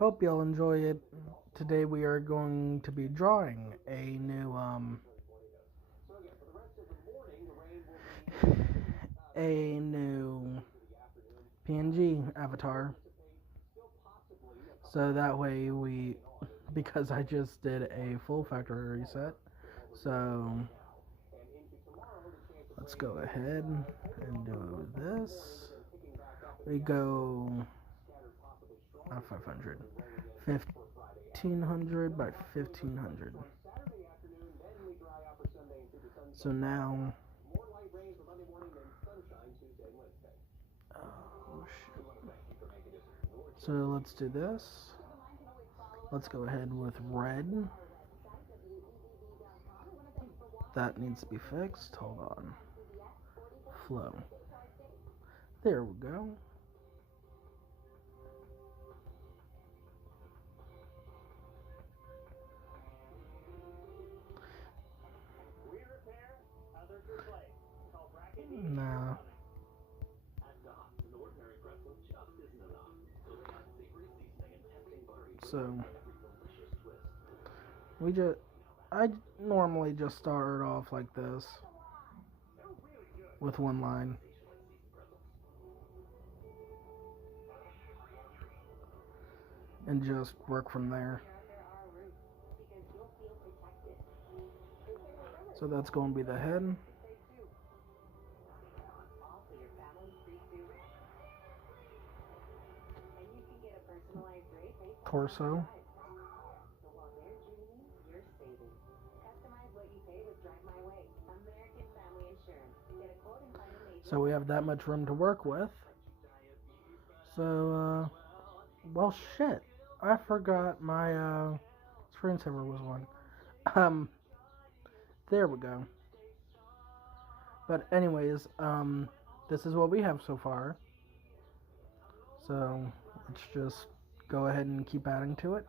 Hope you'll enjoy it. Today we are going to be drawing a new PNG avatar. So that way because I just did a full factory reset. So let's go ahead and do this. We go not 500, 1500 by 1500. So now, oh shit. So let's do this. Let's go ahead with red. That needs to be fixed. Hold on. Flow. There we go. Nah. So I normally just start off like this with one line. And just work from there. So that's going to be the head. Torso. So we have that much room to work with. So, well, shit. I forgot my screensaver was on. There we go. But anyways, this is what we have so far. So let's just go ahead and keep adding to it.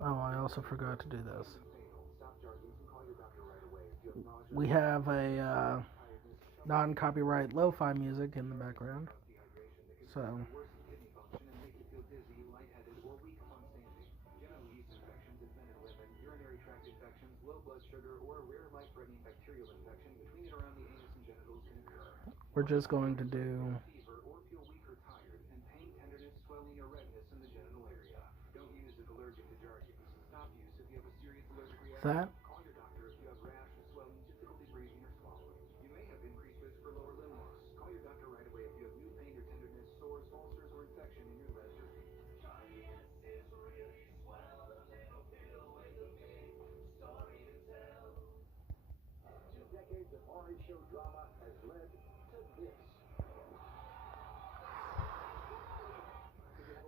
Oh, I also forgot to do this. We have a non-copyright lo-fi music in the background. So we're just going to do that.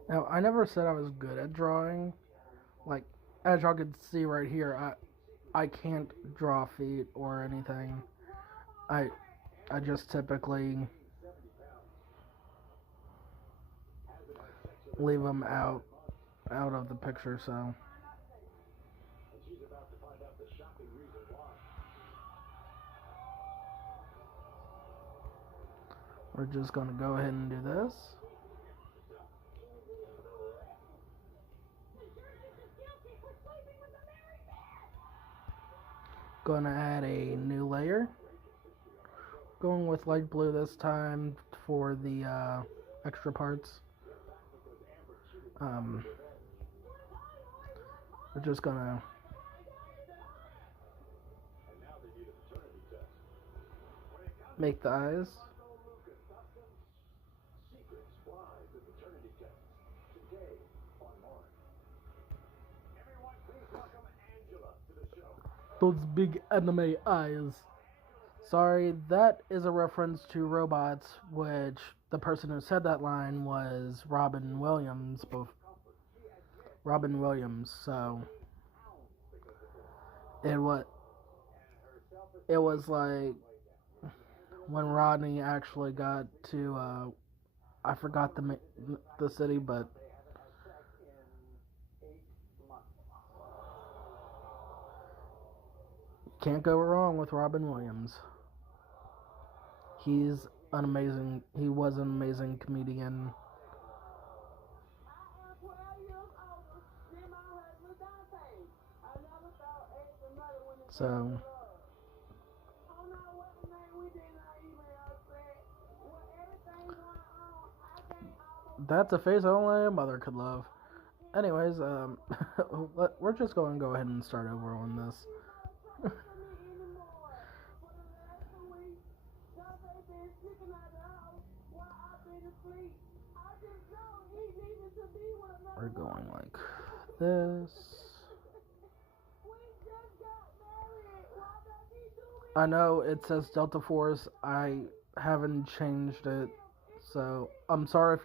Now, I never said I was good at drawing. Like, as y'all can see right here, I can't draw feet or anything. I just typically leave them out of the picture, so we're just going to go ahead and do this. Going to add a new layer. Going with light blue this time for the extra parts. We're just going to make the eyes. Those big anime eyes. Sorry, that is a reference to robots, which the person who said that line was Robin Williams. So it was like when Rodney actually got to I forgot the city, but can't go wrong with Robin Williams. He's he was an amazing comedian. So that's a face only a mother could love. Anyways, we're just going to go ahead and start over on this. We're going like this. I know it says Delta Force. I haven't changed it, so I'm sorry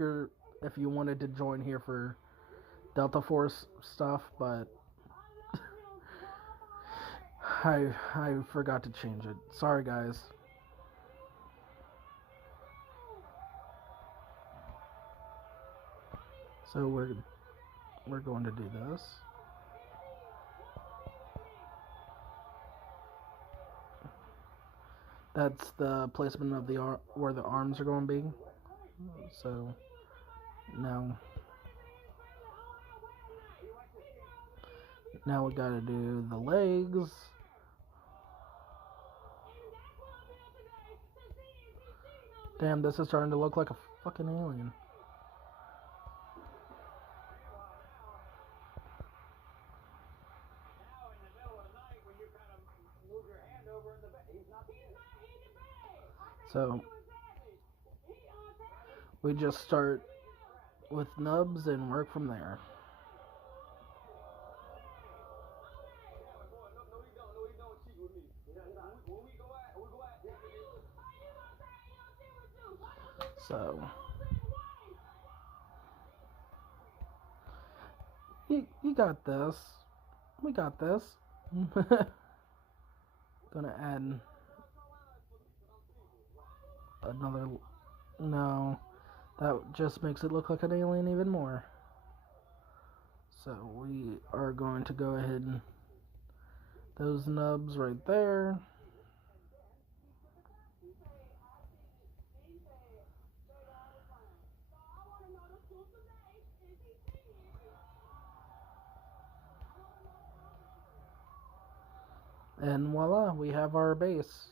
if you wanted to join here for Delta Force stuff, but I forgot to change it. Sorry, guys. So we're going to do this. That's the placement of the where the arms are going to be. So now we got to do the legs. Damn, this is starting to look like a fucking alien. So we just start with nubs and work from there. So you got this. We got this. Gonna add another. No, that just makes it look like an alien even more. So we are going to go ahead and those nubs right there. And voila, we have our base.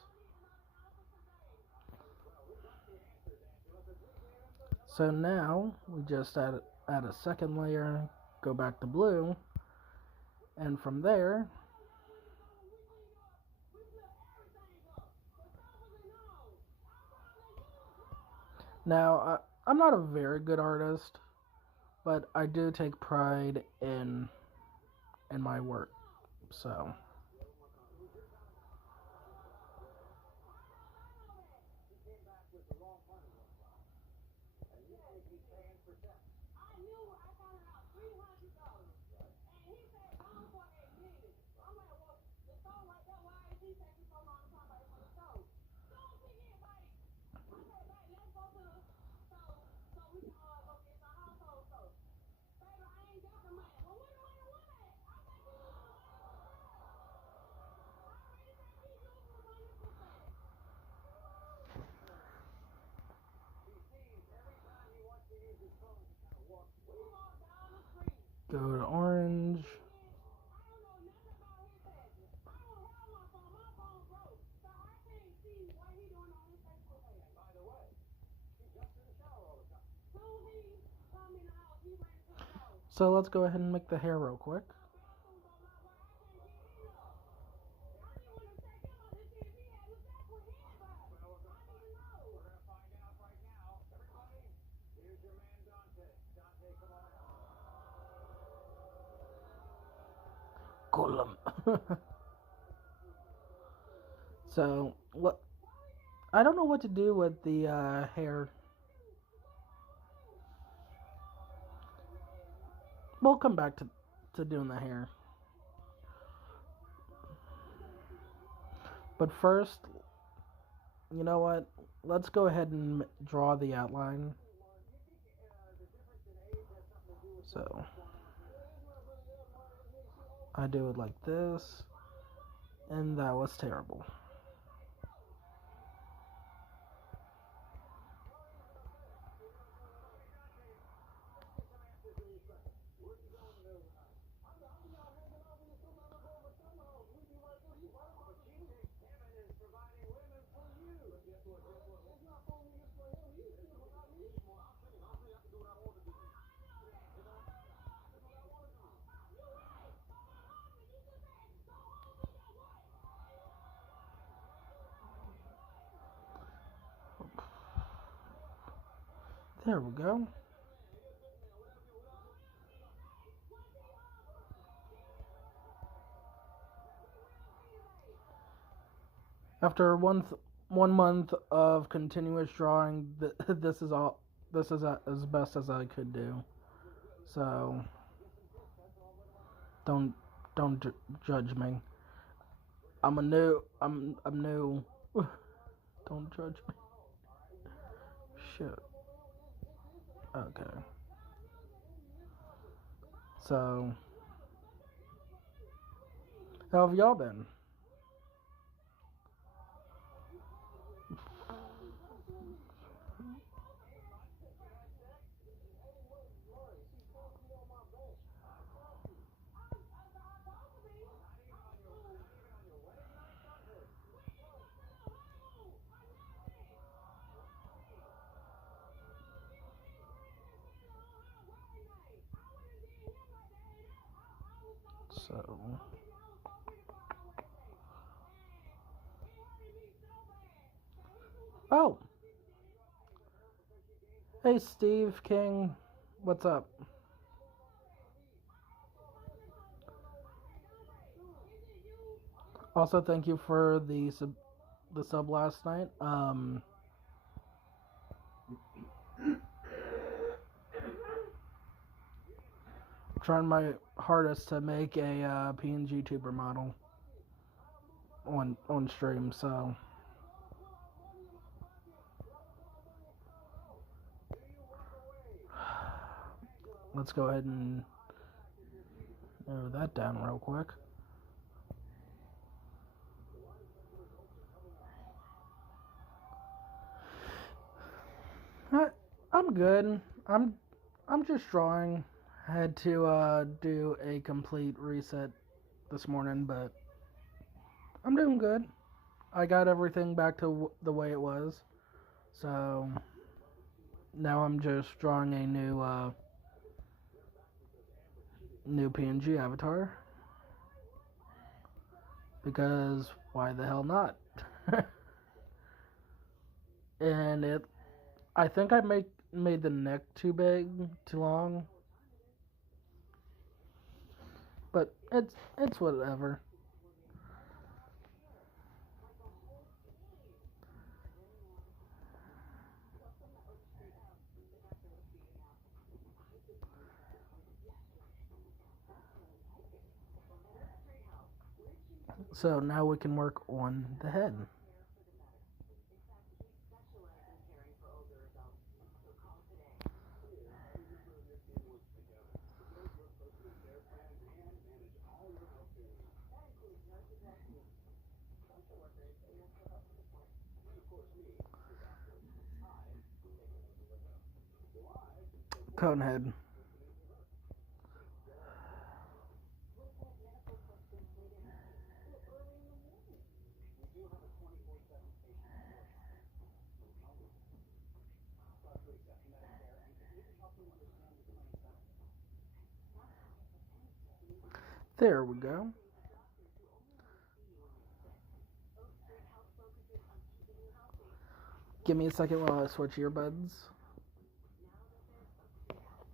So now we just add a second layer, go back to blue, and from there now I'm not a very good artist, but I do take pride in my work. So go to orange. So let's go ahead and make the hair real quick. Golem. So what? I don't know what to do with the hair. We'll come back to doing the hair. But first, you know what? Let's go ahead and draw the outline. So I do it like this, and that was terrible. There we go. After 1 month of continuous drawing, this is all. This is as best as I could do. So don't judge me. I'm new. Don't judge me. Shit. Okay. So, how have y'all been? So, oh, hey Steve King, what's up? Also, thank you for the sub last night. Trying my hardest to make a PNG tuber model on stream. So let's go ahead and narrow that down real quick. I'm good. I'm just drawing. I had to do a complete reset this morning, but I'm doing good. I got everything back to the way it was. So now I'm just drawing a new PNG avatar, because why the hell not? And I think I made the neck too big, too long, but it's whatever. So now we can work on the head. Cone head. There we go. Give me a second while I switch earbuds.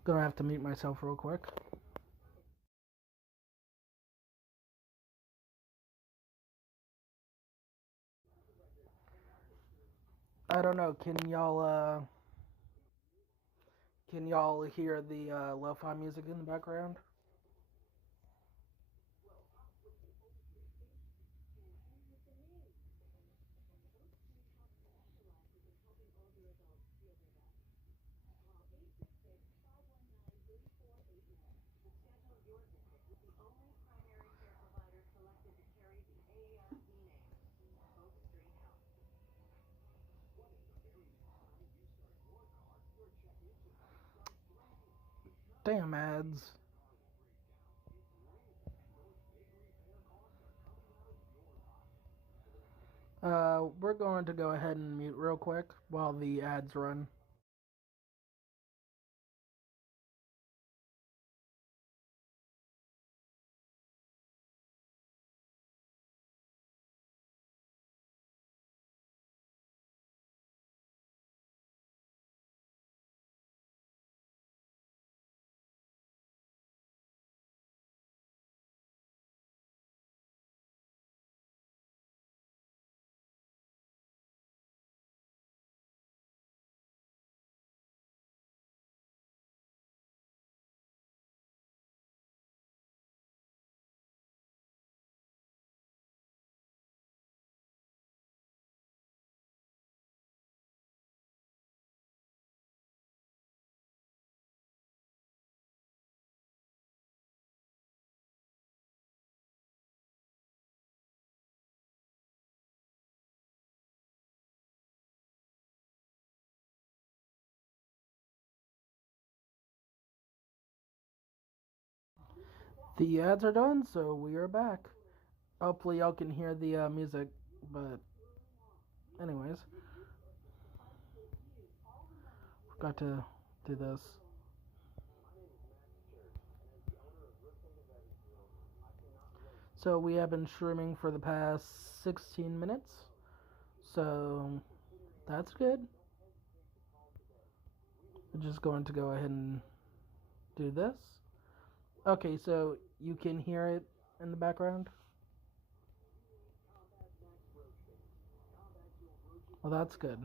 Gonna have to mute myself real quick. I don't know. Can y'all hear the lo-fi music in the background? Damn ads. We're going to go ahead and mute real quick while the ads run. The ads are done, so we are back. Hopefully, y'all can hear the music, but anyways, forgot to do this. So we have been streaming for the past 16 minutes, so that's good. We're just going to go ahead and do this. Okay, so you can hear it in the background. Well, that's good.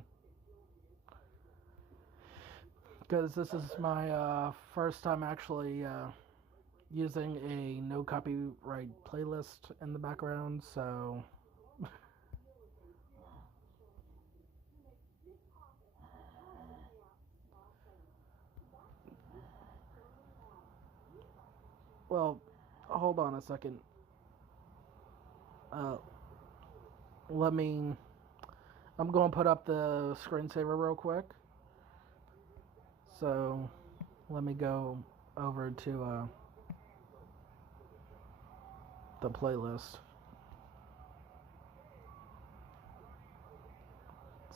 Because this is my first time actually using a no copyright playlist in the background, so well, hold on a second. I'm going to put up the screensaver real quick. So let me go over to the playlist.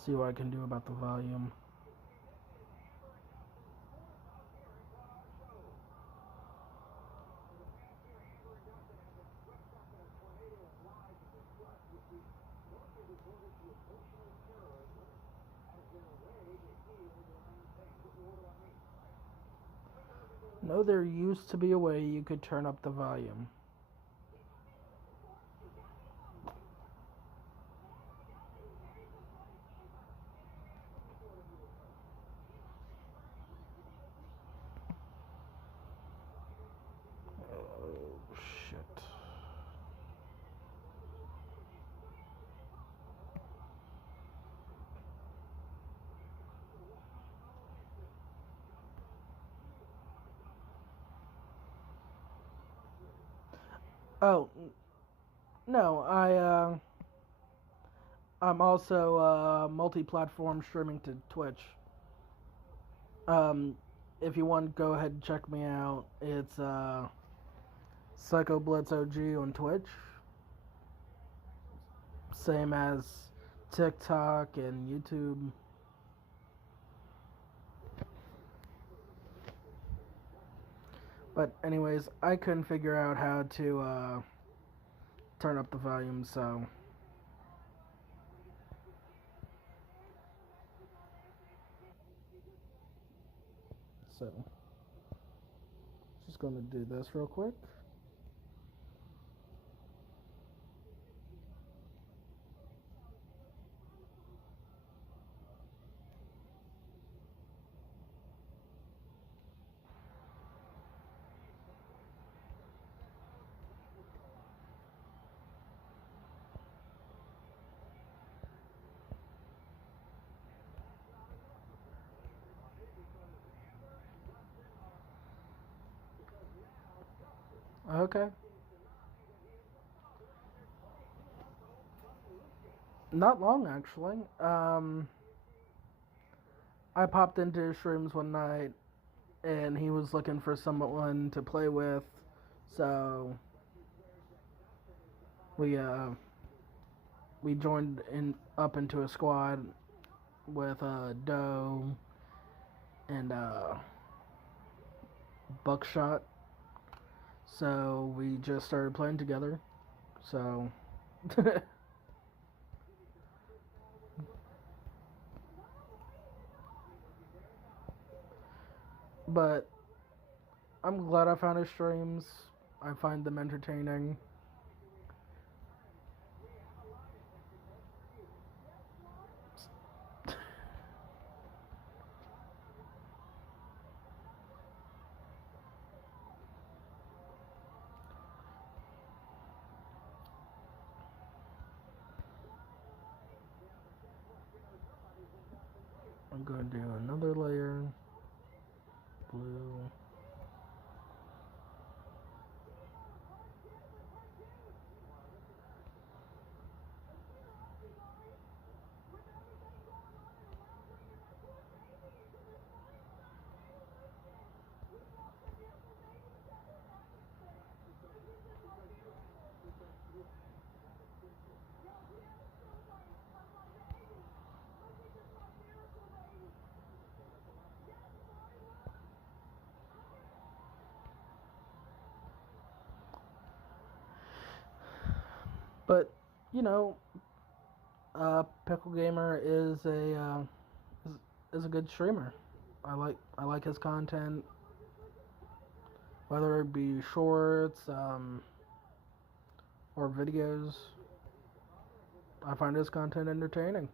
See what I can do about the volume. No, there used to be a way you could turn up the volume. Oh, shit. Oh, no, I'm also multi-platform streaming to Twitch. If you want, go ahead and check me out. It's SykoblitzOG on Twitch, same as TikTok and YouTube. But anyways, I couldn't figure out how to turn up the volume, so just gonna do this real quick. Okay. Not long, actually. I popped into streams one night, and he was looking for someone to play with, so we joined up into a squad with Doe and Buckshot. So we just started playing together. So but I'm glad I found his streams. I find them entertaining. I'm going to do another layer. Blue. you know, Pickle Gamer is a good streamer. I like his content, whether it be shorts or videos. I find his content entertaining.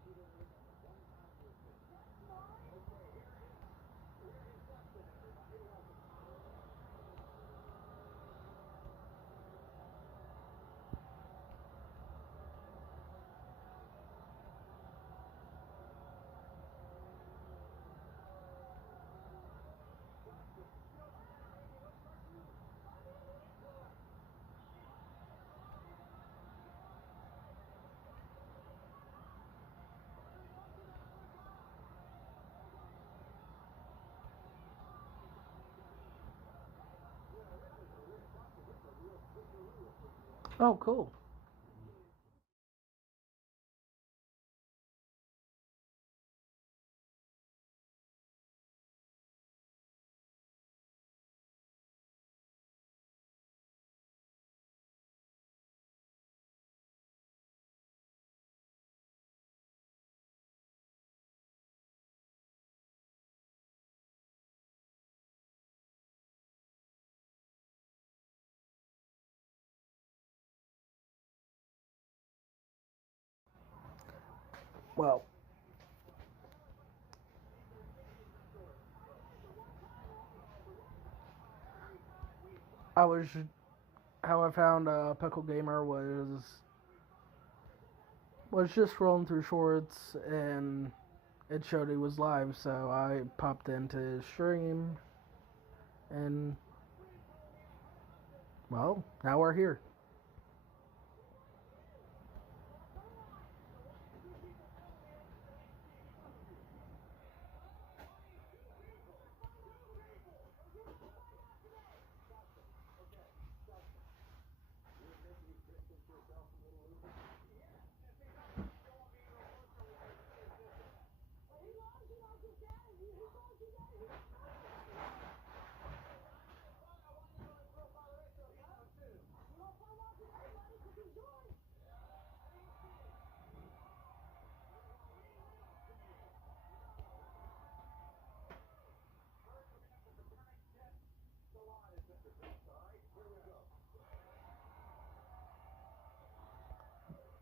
Oh, cool. Well, I was how I found Pickle Gamer was just scrolling through shorts and it showed he was live, so I popped into his stream and well, now we're here.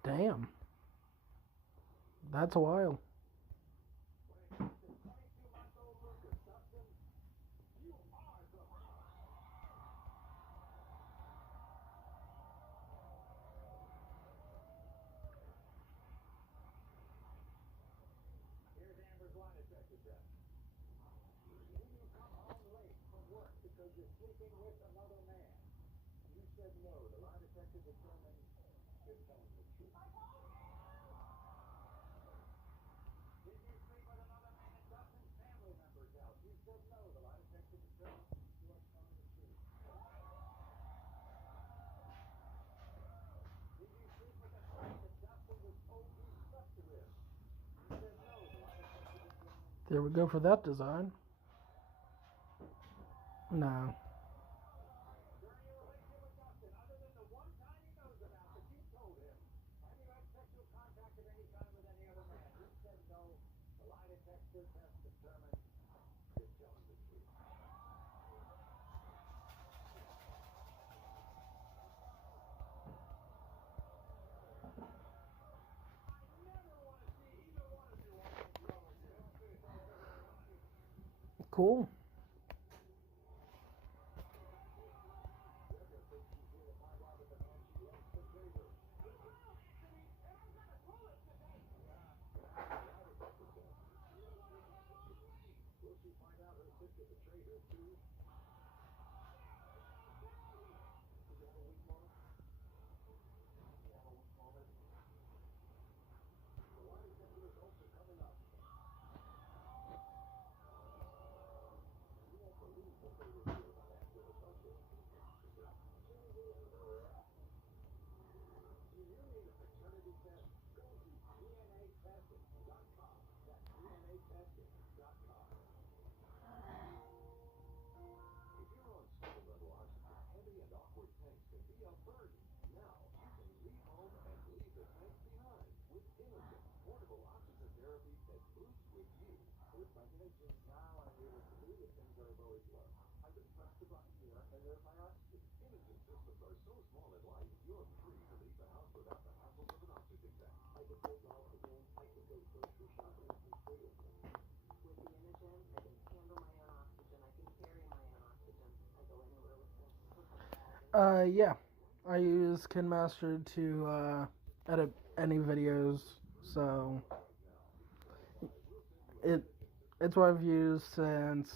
Damn, that's a while. There we go for that design. No. Cool. Yeah. I use KinMaster to edit any videos, so it's what I've used since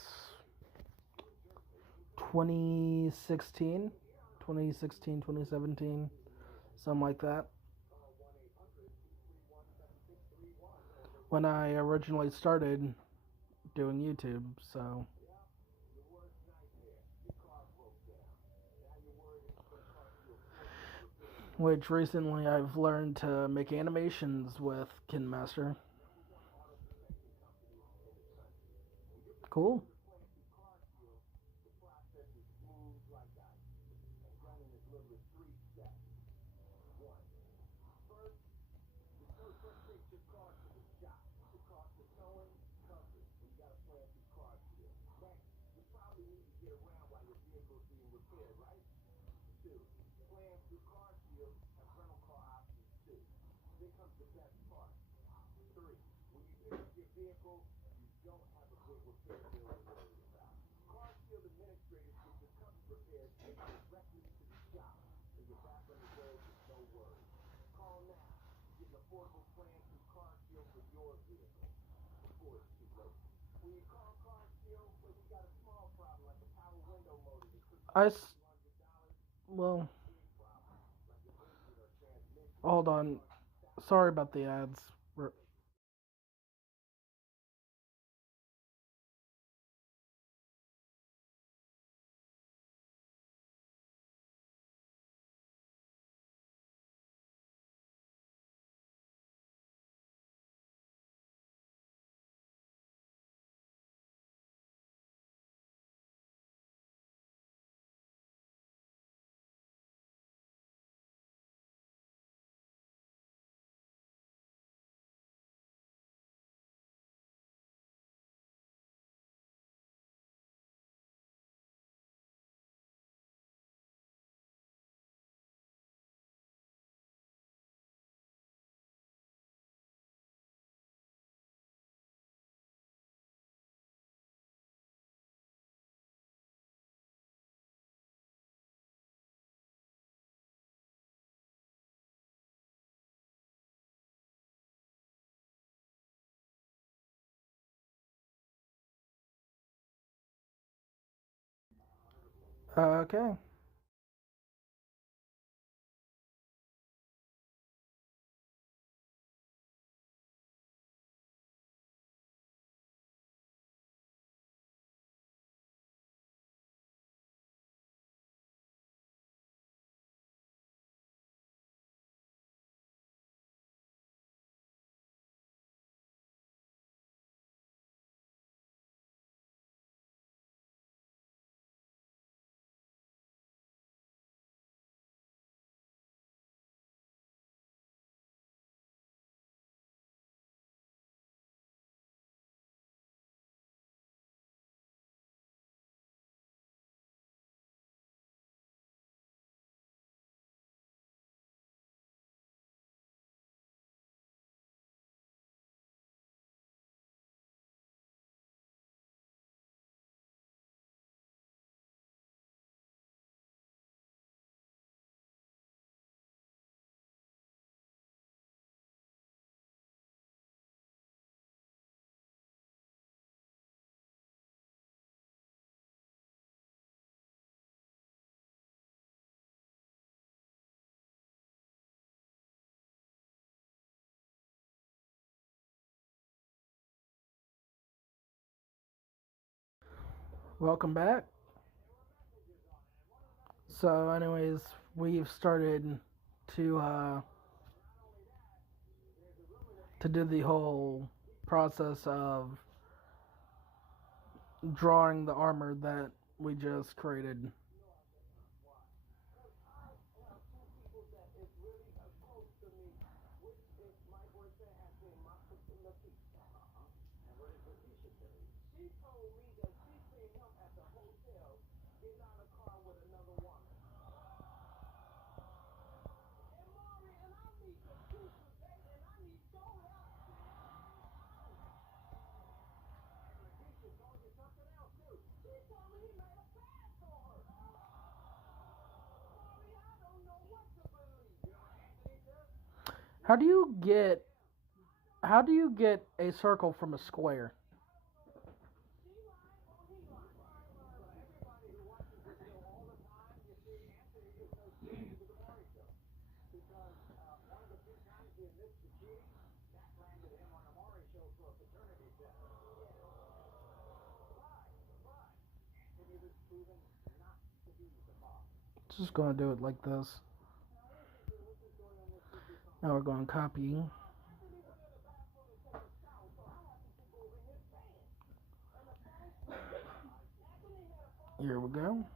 2016, 2016, 2017, something like that. When I originally started doing YouTube, so which recently I've learned to make animations with KinMaster. Cool. I well, hold on. Sorry about the ads. Okay. Welcome back. So, anyways, we've started to do the whole process of drawing the armor that we just created. How do you get a circle from a square? Just gonna do it like this. Now we're going to copy. Here we go.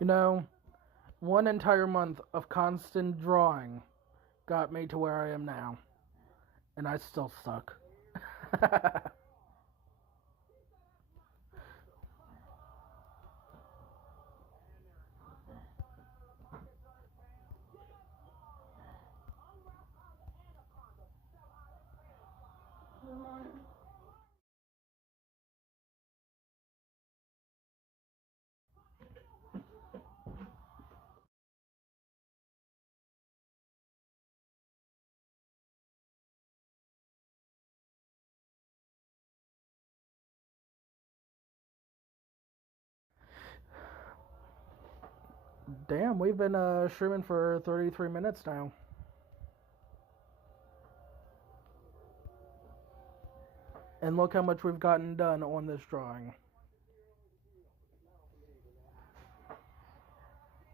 You know, one entire month of constant drawing got me to where I am now. And I still suck. Damn, we've been streaming for 33 minutes now. And look how much we've gotten done on this drawing.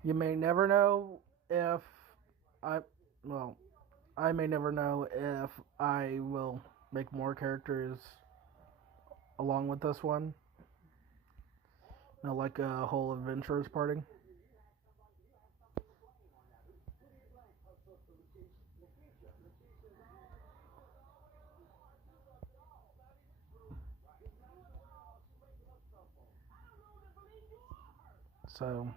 You may never know if I may never know if I will make more characters along with this one. Like a whole adventurers party. So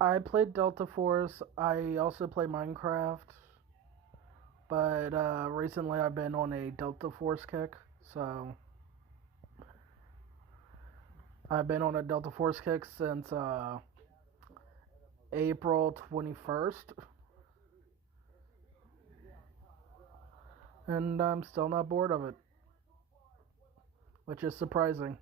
I played Delta Force. I also play Minecraft. But recently I've been on a Delta Force kick. So I've been on a Delta Force kick since April 21st. And I'm still not bored of it. Which is surprising.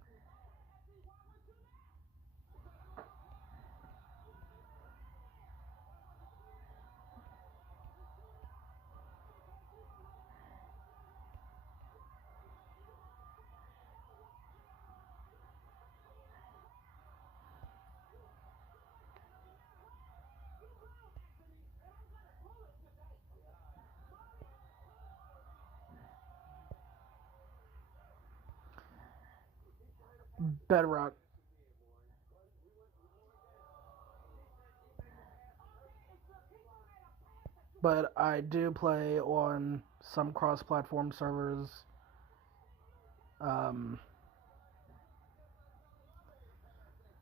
Bedrock. But I do play on some cross-platform servers.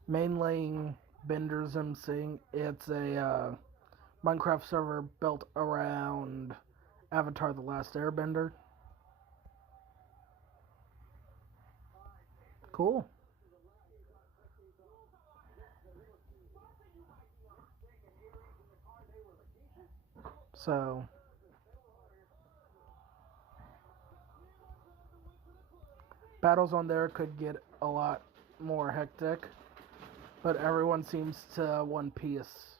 Mainly Bender's MC. It's a Minecraft server built around Avatar: The Last Airbender. Cool. So battles on there could get a lot more hectic, but everyone seems to one piece.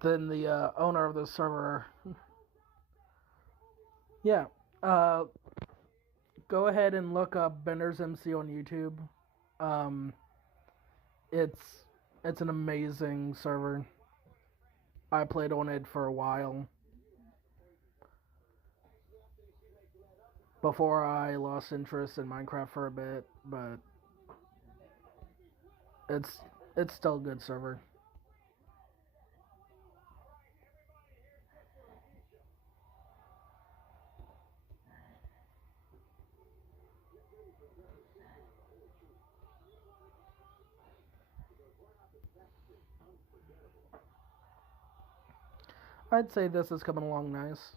Then the owner of the server, yeah, go ahead and look up Bender's MC on YouTube. Um, it's an amazing server. I played on it for a while before I lost interest in Minecraft for a bit, but it's still a good server. I'd say this is coming along nice.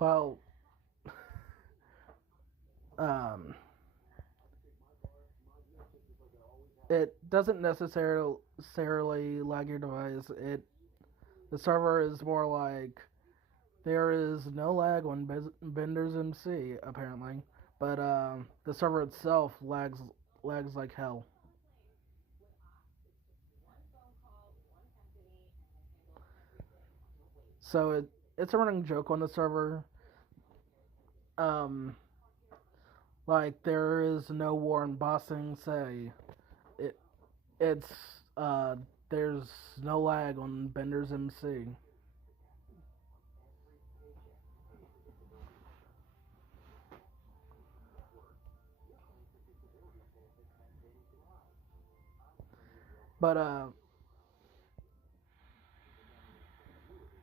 Well, it doesn't necessarily lag your device. The server is more like there is no lag on Bender's MC apparently, but the server itself lags like hell. So it's a running joke on the server. Um, like there is no war in bossing. Say it it's there's no lag on Bender's MC. But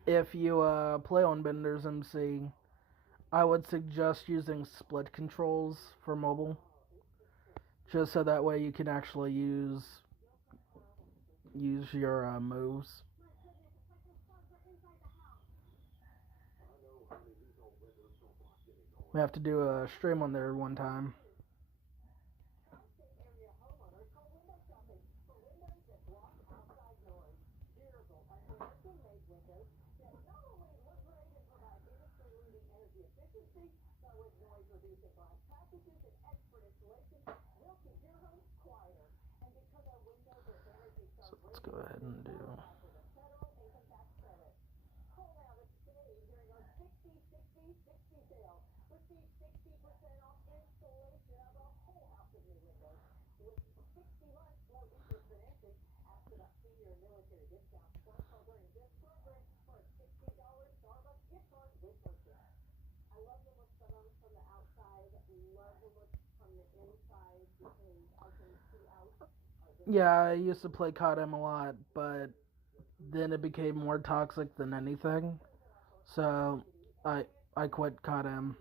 if you play on Bender's MC, I would suggest using split controls for mobile, just so that way you can actually use your moves. We have to do a stream on there one time. So let's go ahead and do. Yeah, I used to play COD-M a lot, but then it became more toxic than anything. So I quit COD-M.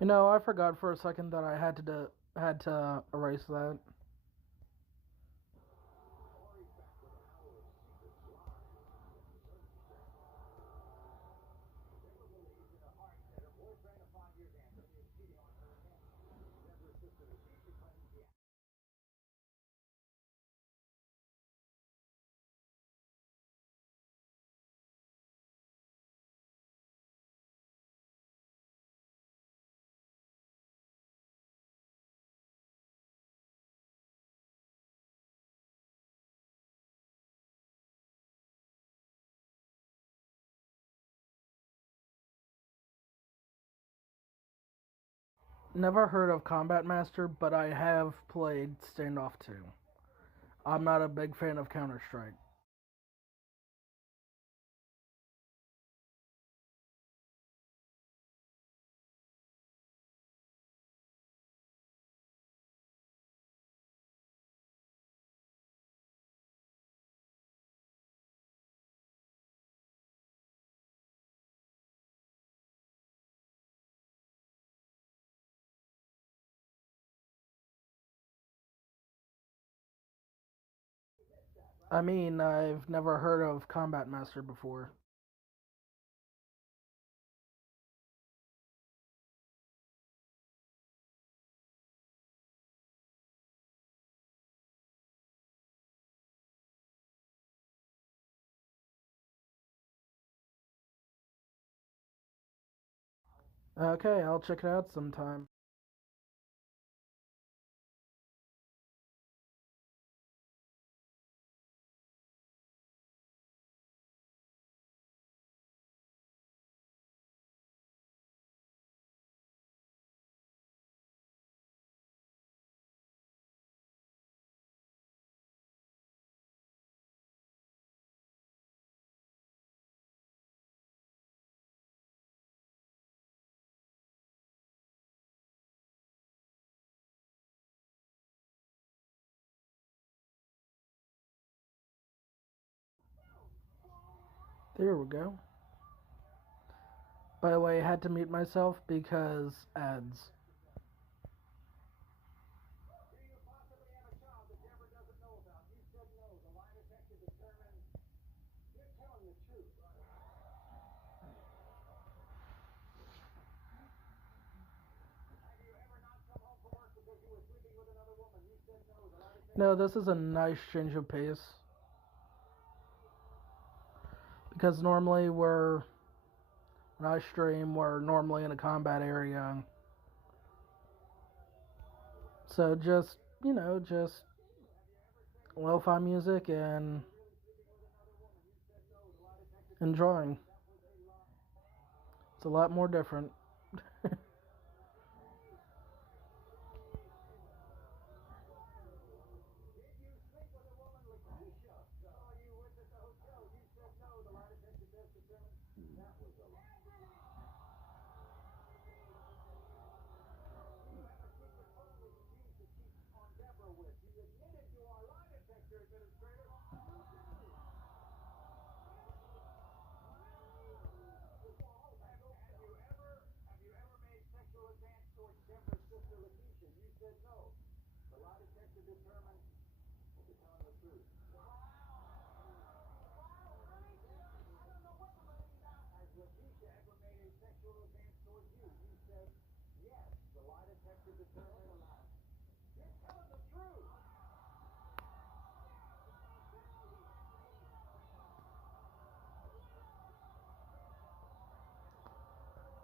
You know, I forgot for a second that I had to erase that. Never heard of Combat Master, but I have played Standoff 2. I'm not a big fan of Counter Strike. I mean, I've never heard of Combat Master before. Okay, I'll check it out sometime. There we go. By the way, I had to mute myself because ads. No, this is a nice change of pace. Because normally when I stream, we're normally in a combat area. So just lo-fi music and enjoying. It's a lot more different.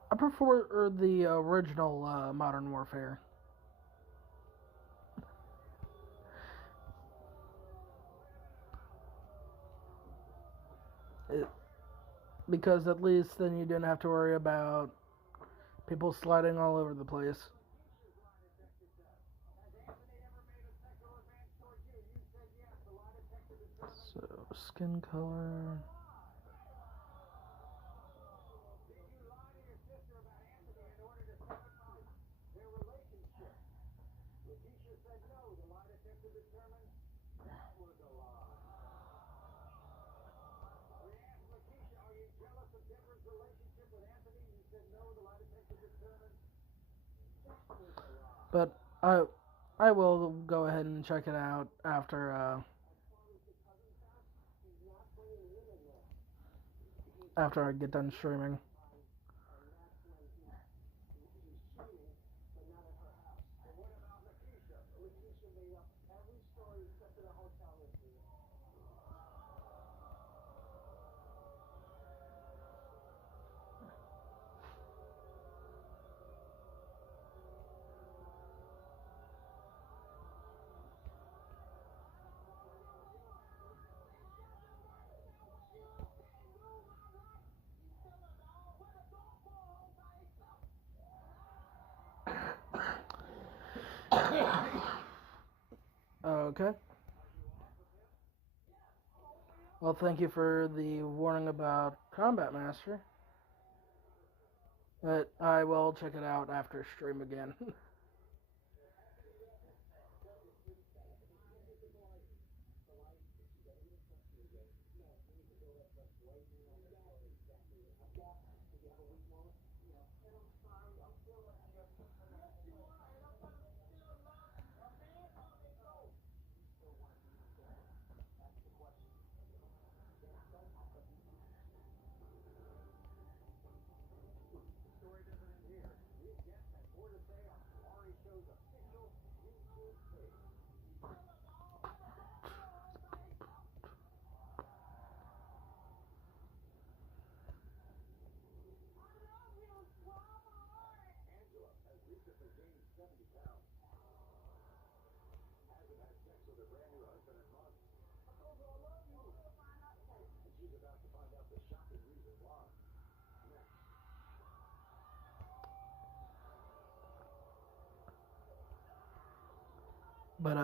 I prefer the original Modern Warfare. It, because at least then you didn't have to worry about people sliding all over the place. So, skin color. But I will go ahead and check it out after I get done streaming. Okay. Well, thank you for the warning about Combat Master. But I will check it out after stream again. But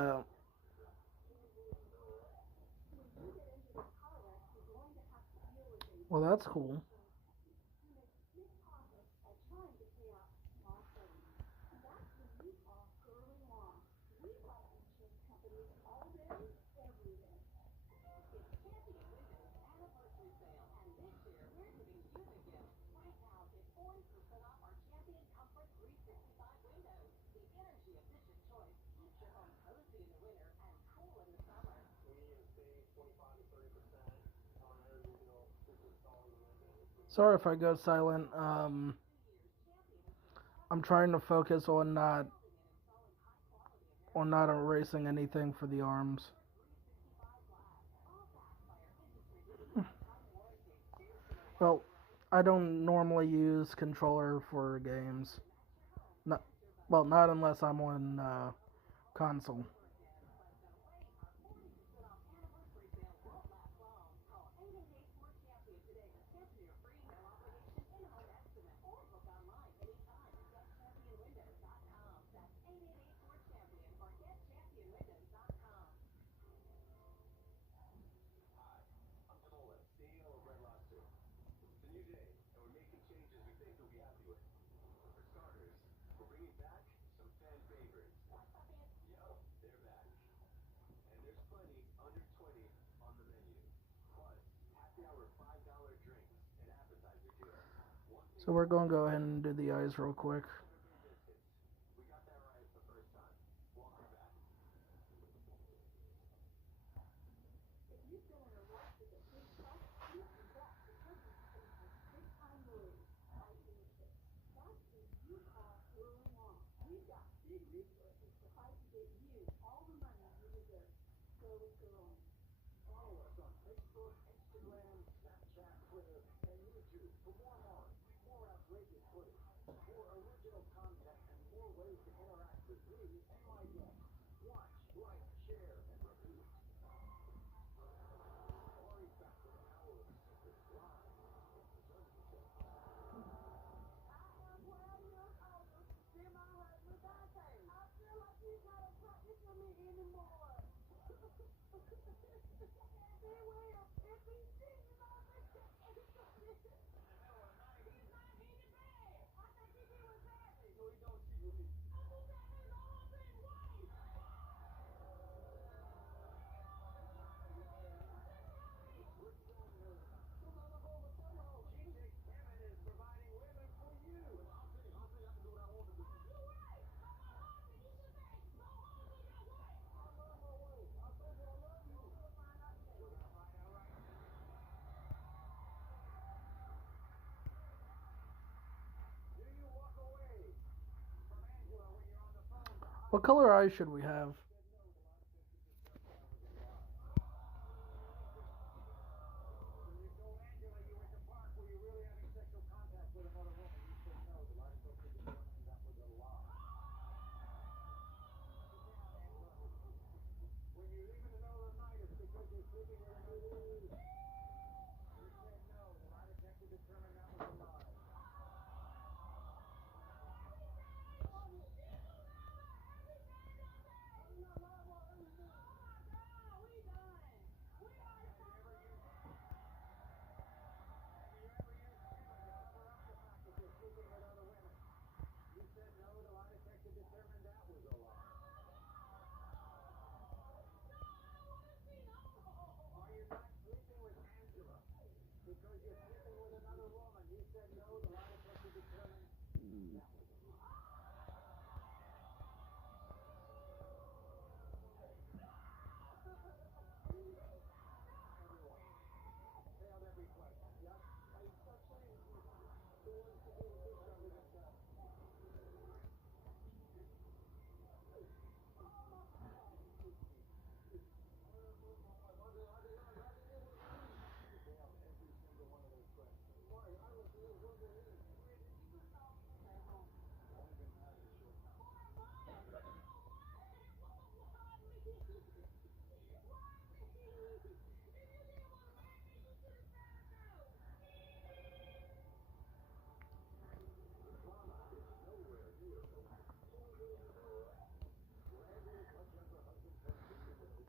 well, that's cool. Sorry if I go silent. I'm trying to focus on not erasing anything for the arms. Well, I don't normally use controller for games. Not, well, not unless I'm on console. So we're going to go ahead and do the eyes real quick. What color eyes should we have?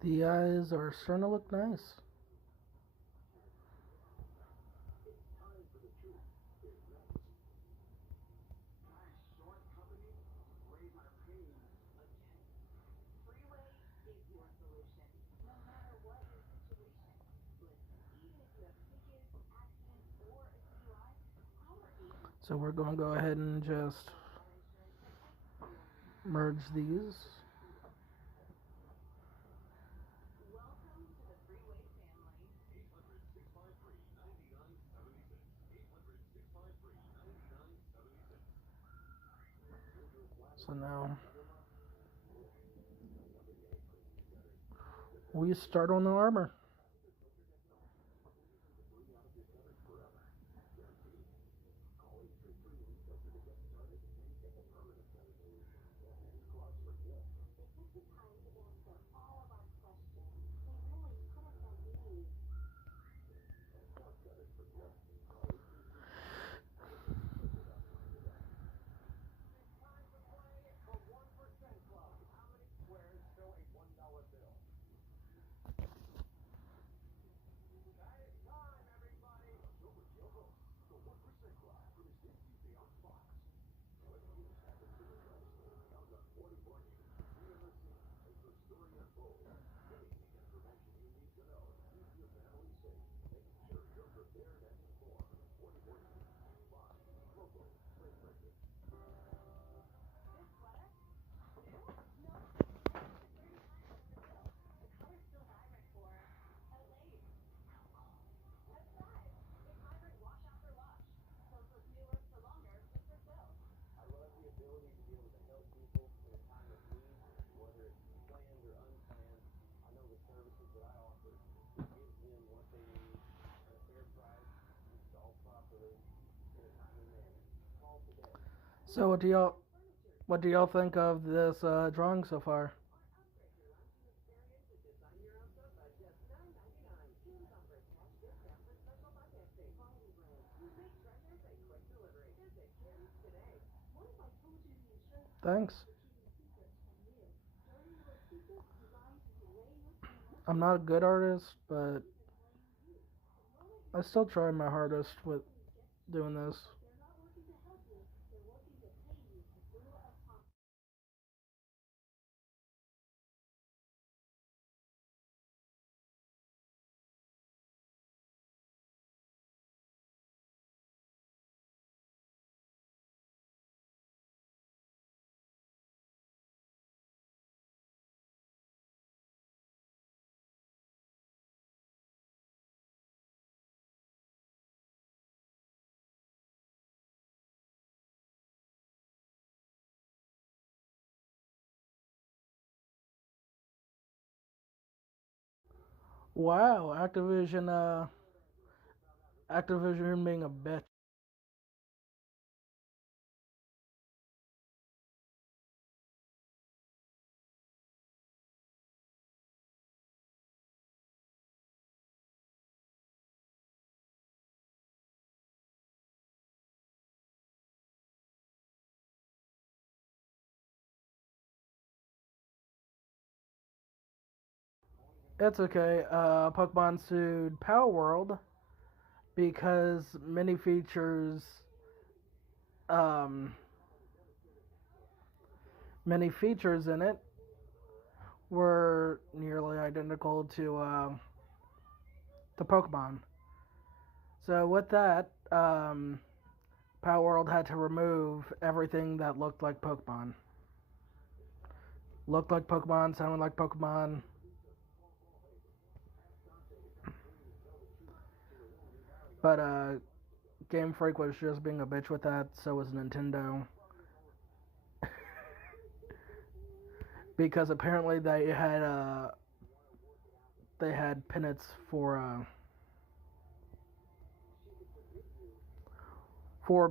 The eyes are starting to look nice. So we're going to go ahead and just merge these. So now we start on the armor. So what do y'all think of this drawing so far? Thanks. I'm not a good artist, but I still try my hardest with doing this. Wow, Activision being a bitch. It's okay. Pokemon sued Power World because um, many features in it were nearly identical to Pokemon. So with that, Power World had to remove everything that looked like Pokemon. Looked like Pokemon, sounded like Pokemon. But Game Freak was just being a bitch with that, so was Nintendo. Because apparently they had penance for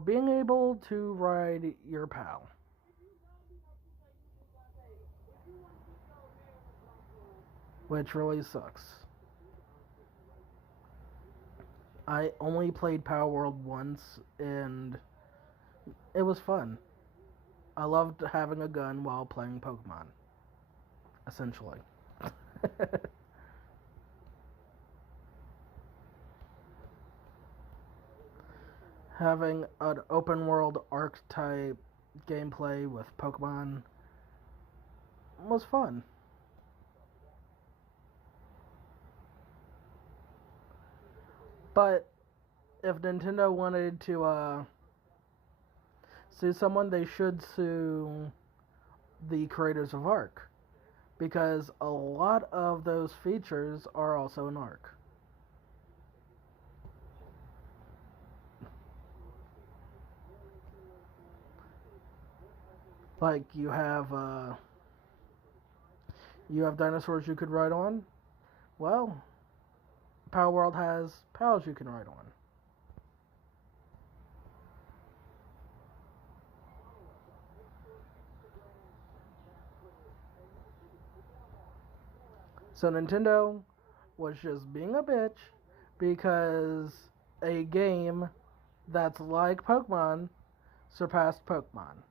being able to ride your pal. Which really sucks. I only played Power World once, and it was fun. I loved having a gun while playing Pokemon, essentially. Having an open world archetype gameplay with Pokemon was fun. But if Nintendo wanted to sue someone, they should sue the creators of Arc, because a lot of those features are also in Arc. Like you have dinosaurs you could ride on. Well, Power World has pals you can ride on. So Nintendo was just being a bitch because a game that's like Pokemon surpassed Pokemon.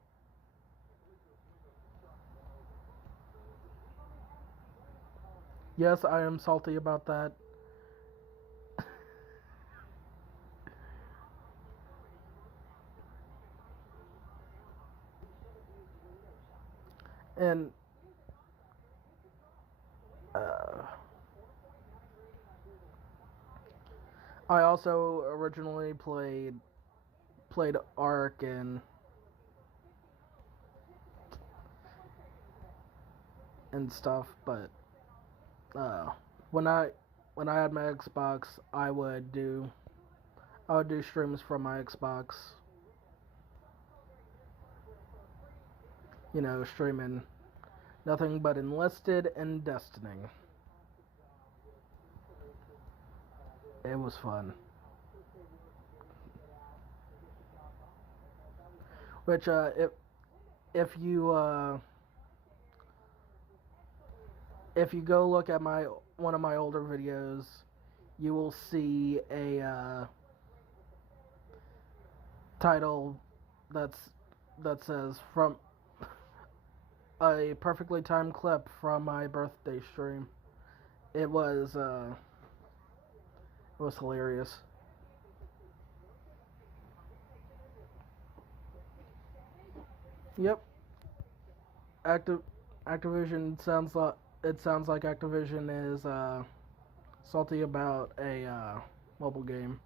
Yes, I am salty about that. And uh, I also originally played Arc and stuff, but uh, when I when I had my Xbox, I would do streams from my Xbox. You know, streaming nothing but Enlisted and Destiny. It was fun. Which if you if you go look at my one of my older videos, you will see a title that's that says from a perfectly timed clip from my birthday stream. It was hilarious. Yep. Activ- Activision sounds like Activision is salty about a mobile game.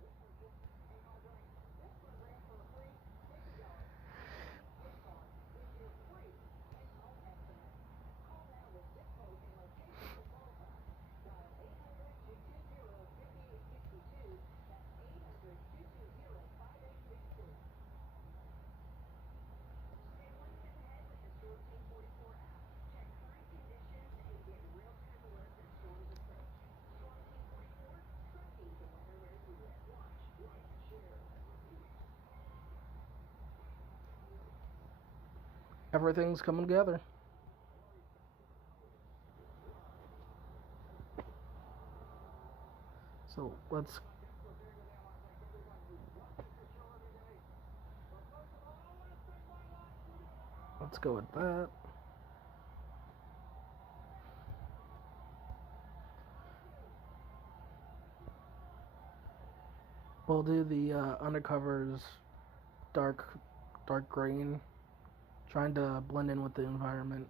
Everything's coming together. So let's go with that. We'll do the undercovers dark green, trying to blend in with the environment.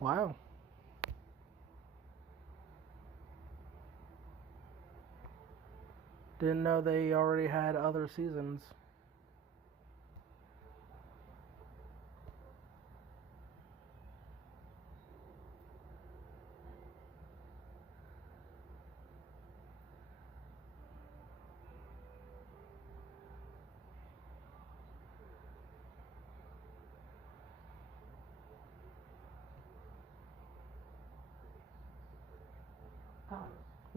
Wow. Didn't know they already had other seasons.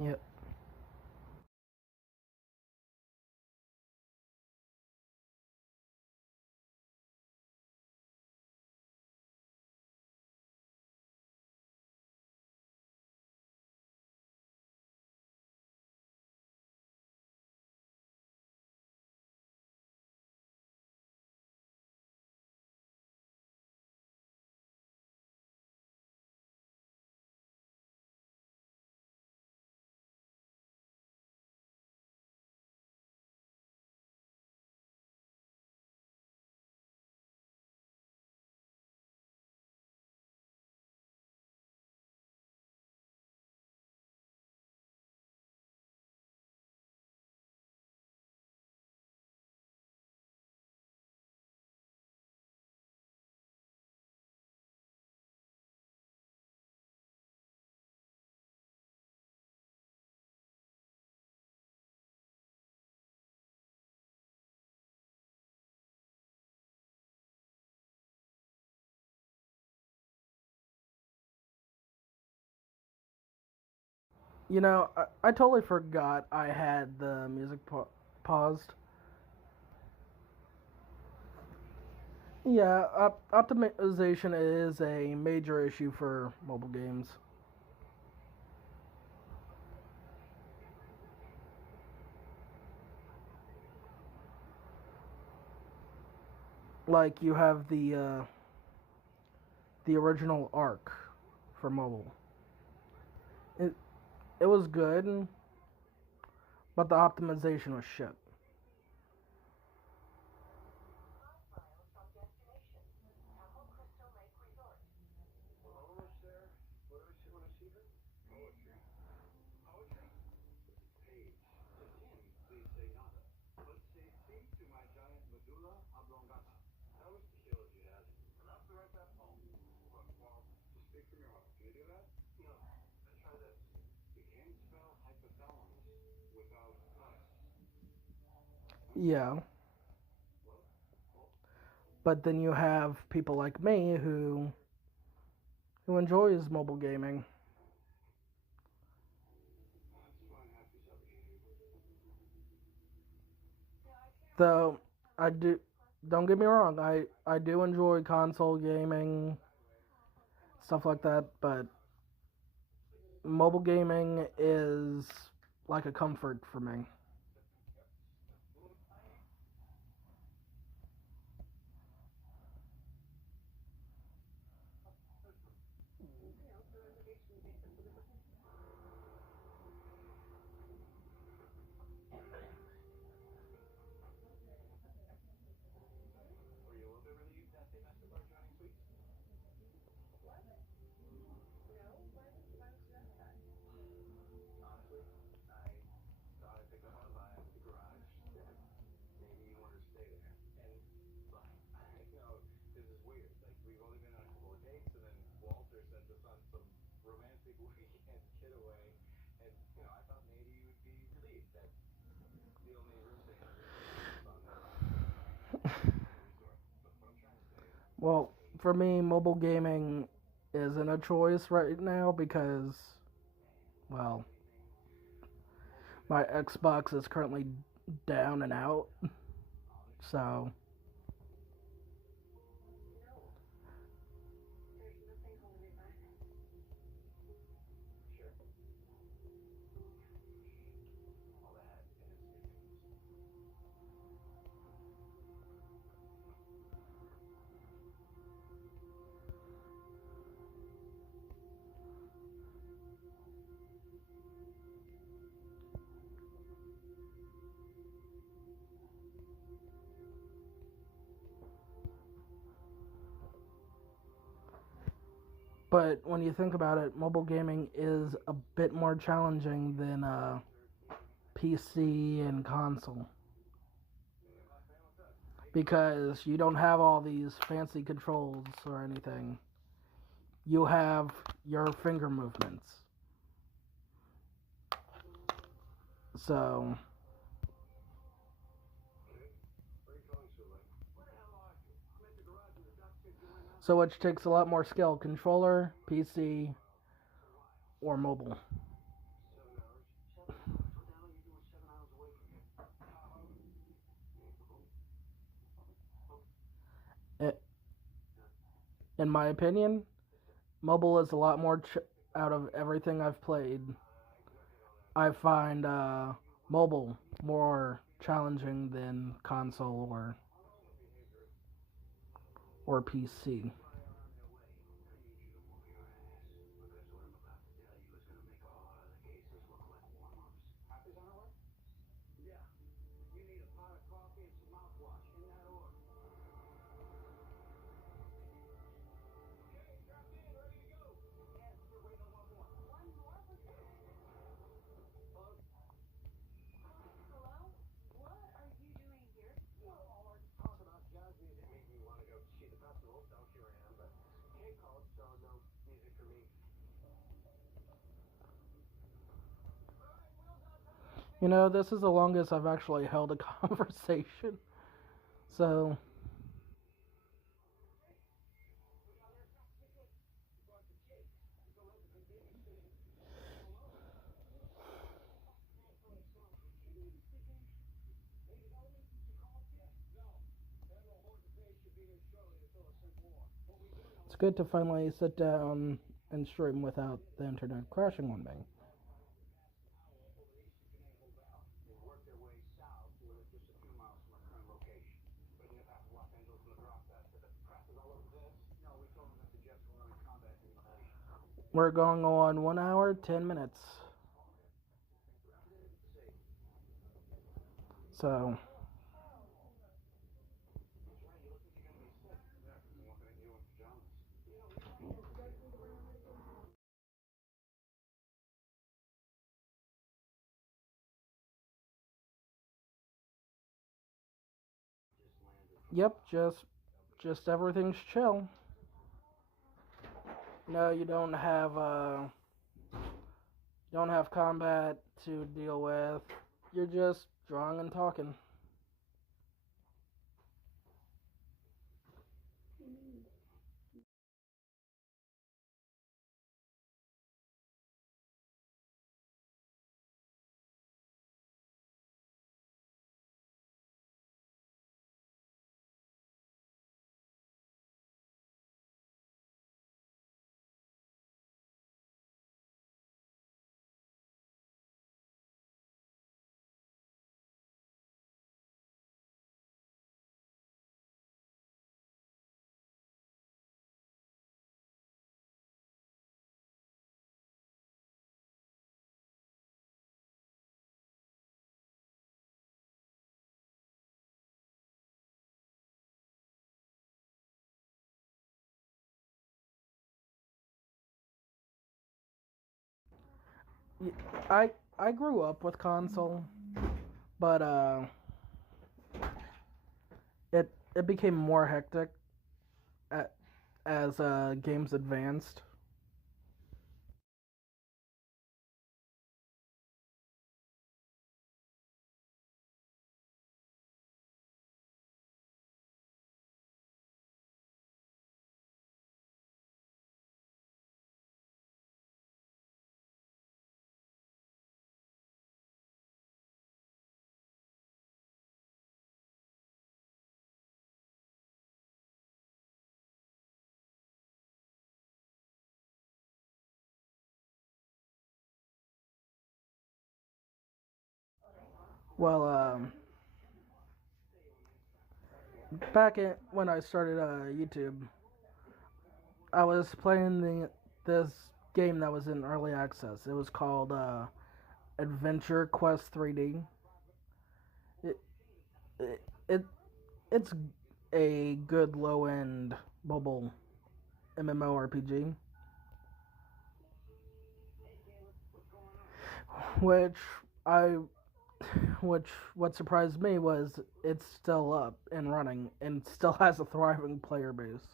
Yep. You know, I totally forgot I had the music paused. Yeah, optimization is a major issue for mobile games. Like you have the original Arc for mobile. It it was good, but the optimization was shit. Yeah, but then you have people like me who enjoys mobile gaming. Though I do, don't get me wrong, I do enjoy console gaming, stuff like that, but mobile gaming is like a comfort for me. Well, for me, mobile gaming isn't a choice right now because, well, my Xbox is currently down and out. So, but when you think about it, mobile gaming is a bit more challenging than PC and console because you don't have all these fancy controls or anything. You have your finger movements. So, which takes a lot more skill, controller, PC, or mobile. In my opinion, mobile is a lot more out of everything I've played. I find mobile more challenging than console or PC. You know, this is the longest I've actually held a conversation. So, good to finally sit down and stream without the internet crashing on me. We're going on 1 hour, 10 minutes. So, yep, just everything's chill. No, you don't have combat to deal with. You're just drawing and talking. I grew up with console, but it became more hectic as games advanced. Well, back when I started YouTube, I was playing this game that was in early access. It was called Adventure Quest 3D. It, it, it it's a good low end mobile MMORPG, which I which what surprised me was it's still up and running and still has a thriving player base.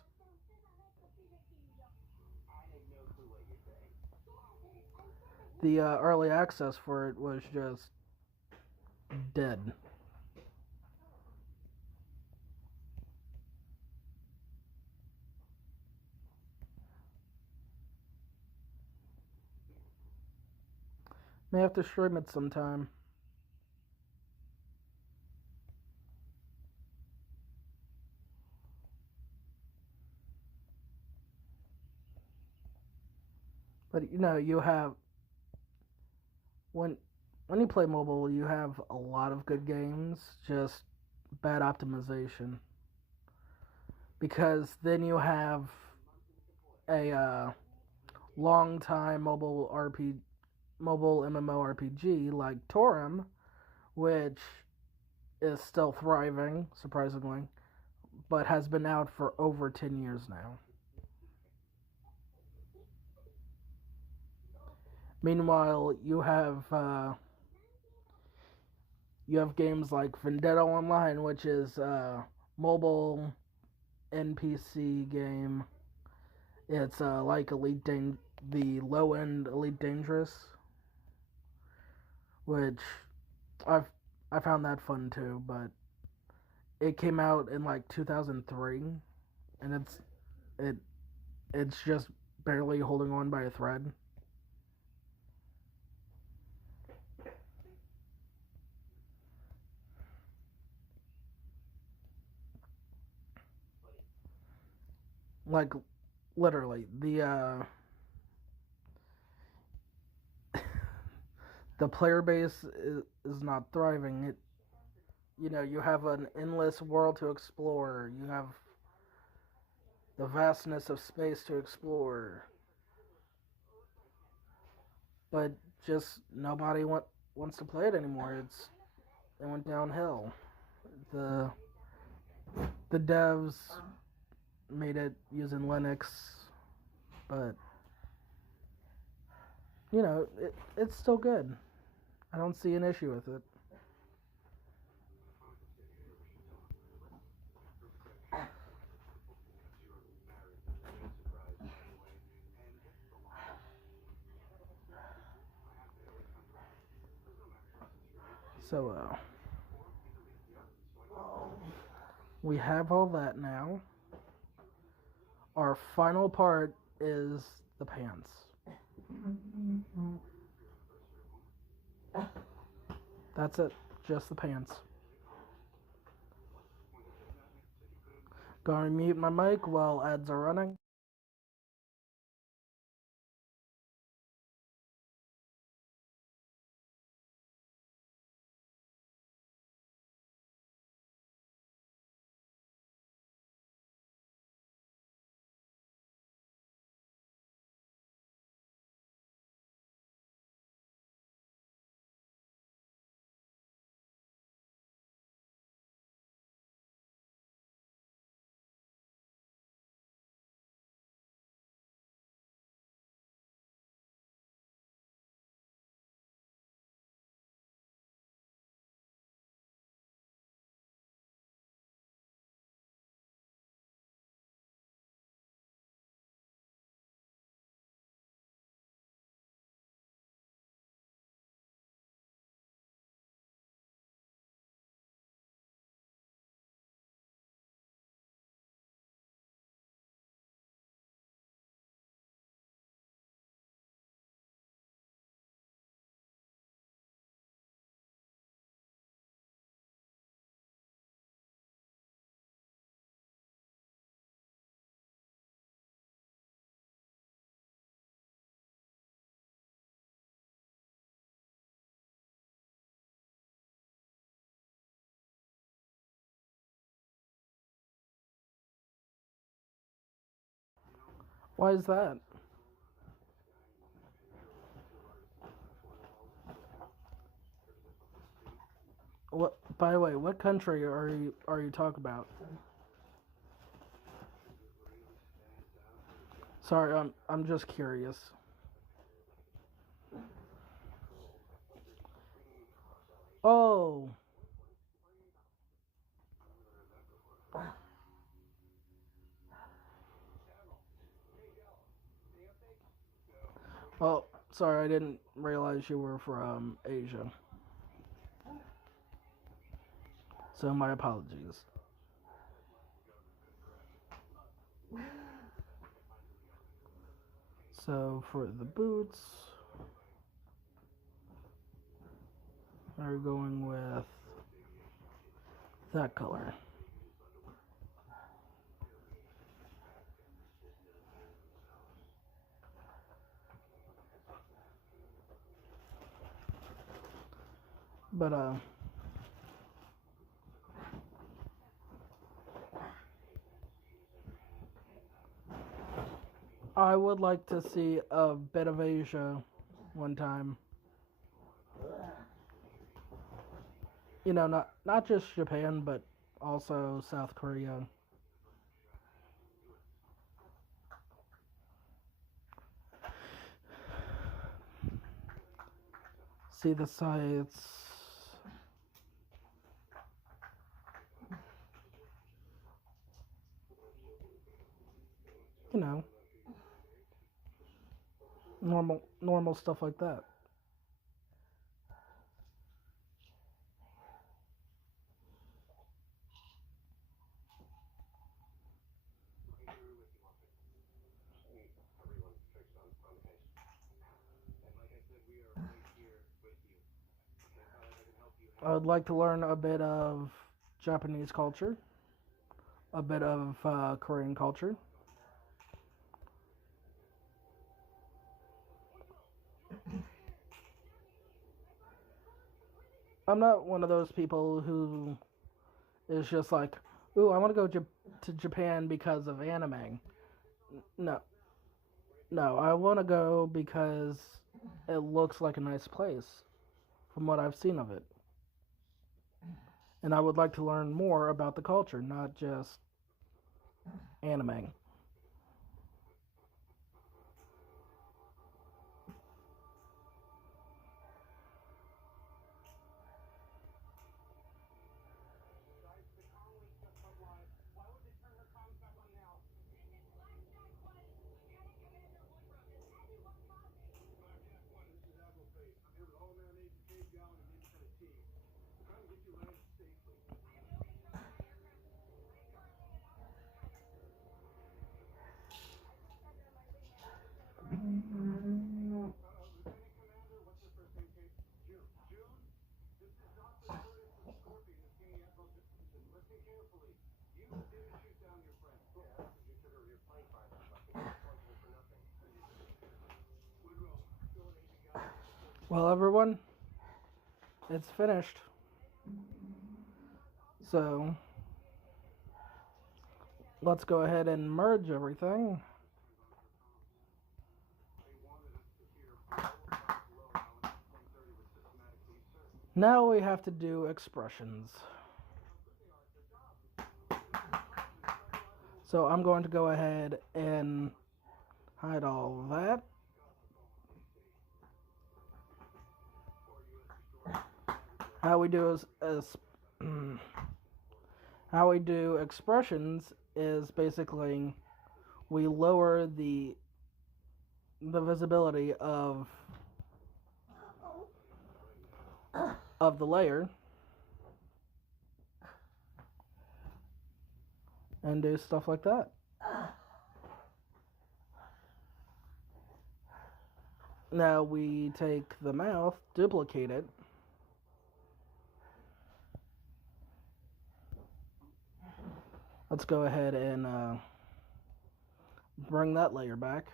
The early access for it was just dead. May have to stream it sometime. But you have when when you play mobile, you have a lot of good games, just bad optimization. Because then you have a long time mobile MMORPG like Torim, which is still thriving, surprisingly, but has been out for over 10 years now. Meanwhile, you have games like Vendetta Online, which is a mobile NPC game. It's like the low end Elite Dangerous, which I've I found that fun too. But it came out in like 2003, and it it's just barely holding on by a thread. Like literally the player base is not thriving. You have an endless world to explore. You have the vastness of space to explore, but just nobody wants to play it anymore. It went downhill. The the devs made it using Linux, but it's still good. I don't see an issue with it. So we have all that now. Our final part is the pants. That's it, just the pants. Going to mute my mic while ads are running. Why is that? What? By the way, what country are you talking about? Sorry, I'm just curious. Oh. Oh, sorry, I didn't realize you were from Asia. So my apologies. So for the boots, we're going with that color. But I would like to see a bit of Asia one time. Not just Japan, but also South Korea. See the sites. Normal stuff like that. I would like to learn a bit of Japanese culture, a bit of Korean culture, I'm not one of those people who is just like, ooh, I want to go to Japan because of anime. No, no, I want to go because it looks like a nice place from what I've seen of it. And I would like to learn more about the culture, not just anime. Well, everyone, it's finished. So, let's go ahead and merge everything. Now we have to do expressions. So I'm going to go ahead and hide all that. How we do how we do expressions is basically we lower the visibility of the layer and do stuff like that. Now we take the mouth, duplicate it, let's go ahead and bring that layer back.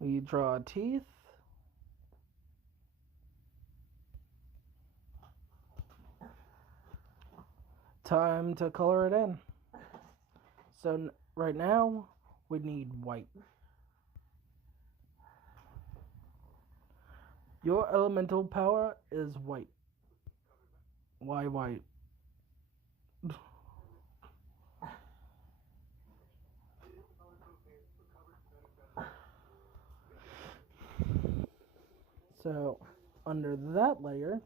We draw teeth. Time to color it in. So right now, we need white. Your elemental power is white. Why white? So under that layer,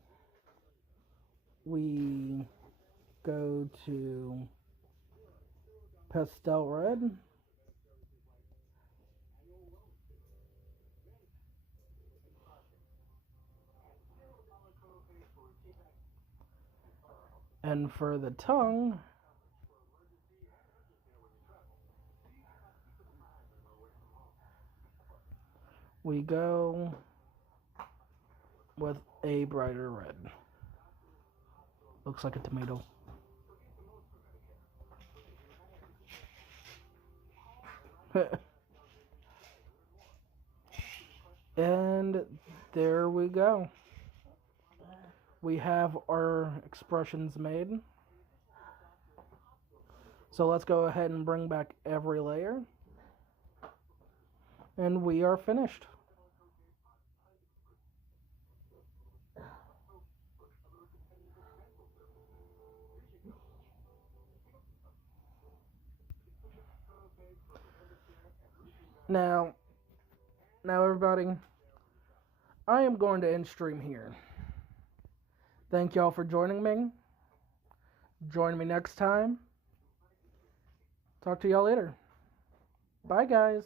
we go to pastel red. And for the tongue, we go with a brighter red. Looks like a tomato. And there we go. We have our expressions made. So let's go ahead and bring back every layer. And we are finished. Now everybody, I am going to end stream here. Thank y'all for joining me. Join me next time. Talk to y'all later. Bye, guys.